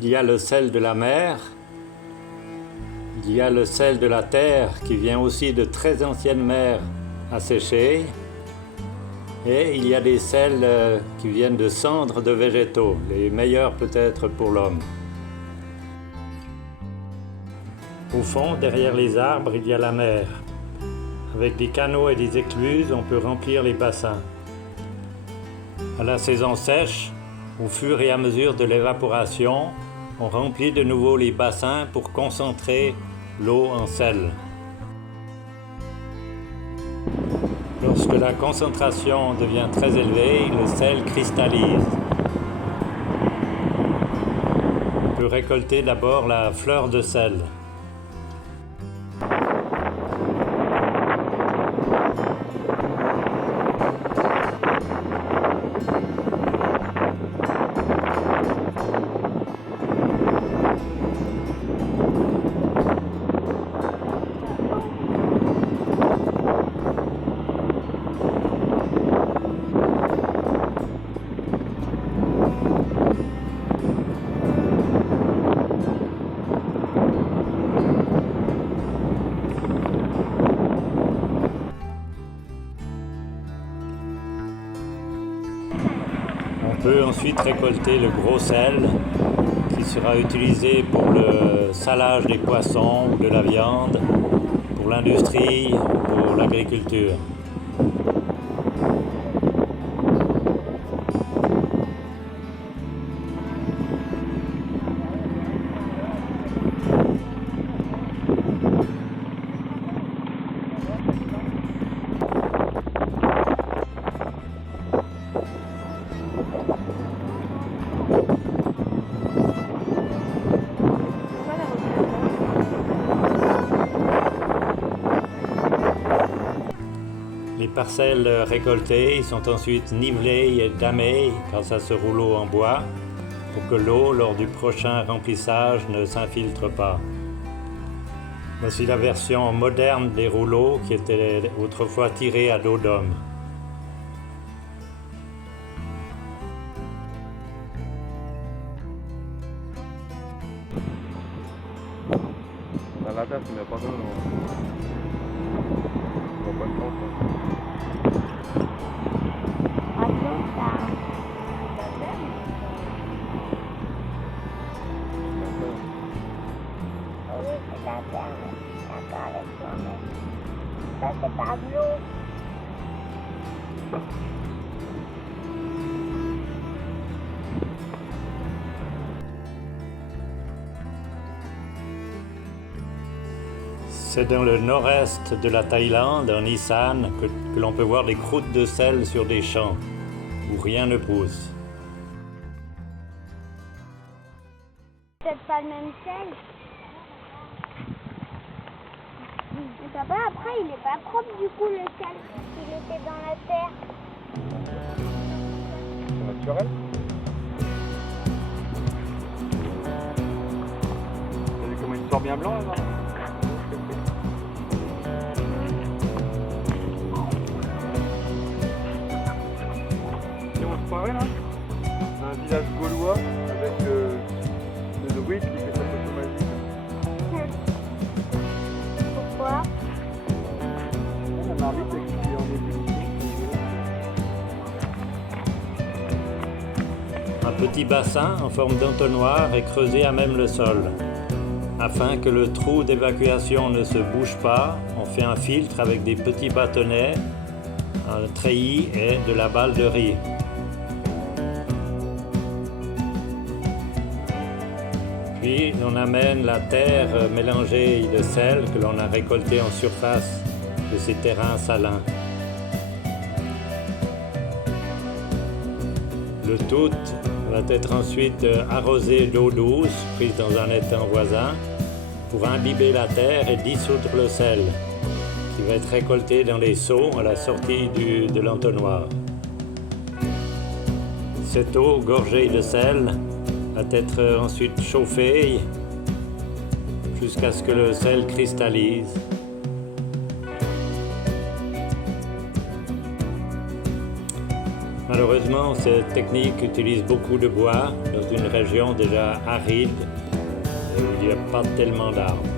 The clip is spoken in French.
Il y a le sel de la mer, il y a le sel de la terre qui vient aussi de très anciennes mers asséchées, et il y a des sels qui viennent de cendres de végétaux, les meilleurs peut-être pour l'homme. Au fond, derrière les arbres, il y a la mer. Avec des canaux et des écluses, on peut remplir les bassins. À la saison sèche, au fur et à mesure de l'évaporation, on remplit de nouveau les bassins pour concentrer l'eau en sel. Lorsque la concentration devient très élevée, le sel cristallise. On peut récolter d'abord la fleur de sel. On peut ensuite récolter le gros sel qui sera utilisé pour le salage des poissons ou de la viande, pour l'industrie, pour l'agriculture. Les parcelles récoltées sont ensuite nivelées et damées grâce à ce rouleau en bois pour que l'eau, lors du prochain remplissage, ne s'infiltre pas. Voici la version moderne des rouleaux qui étaient autrefois tirés à dos d'homme. La lata se me pasó no buen poco. C'est dans le nord-est de la Thaïlande, en Isan, que l'on peut voir des croûtes de sel sur des champs où rien ne pousse. Peut-être pas le même sel. Mais papa, après, il est pas propre du coup le sel. Il était dans la terre. C'est naturel. T'as vu comment il sort bien blanc là? Là, un village gaulois avec le druide qui fait sa potion magique. Pourquoi? La marmite qui est en ébullition. Un petit bassin en forme d'entonnoir est creusé à même le sol. Afin que le trou d'évacuation ne se bouge pas, on fait un filtre avec des petits bâtonnets, un treillis et de la balle de riz. Puis on amène la terre mélangée de sel que l'on a récolté en surface de ces terrains salins. Le tout va être ensuite arrosé d'eau douce prise dans un étang voisin pour imbiber la terre et dissoudre le sel qui va être récolté dans les seaux à la sortie de l'entonnoir. Cette eau gorgée de sel va être ensuite chauffée jusqu'à ce que le sel cristallise. Malheureusement, cette technique utilise beaucoup de bois dans une région déjà aride et où il n'y a pas tellement d'arbres.